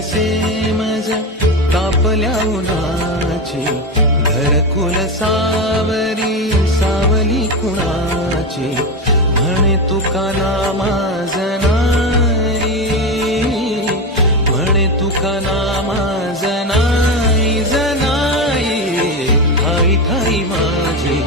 असे मज तापल्या उन्हाची, घरकुल सावरी सावली कुणाची, म्हणे तुका नामाज नाही, म्हणे तुका नामाज नाही, जनाई ठाई ठाई माझी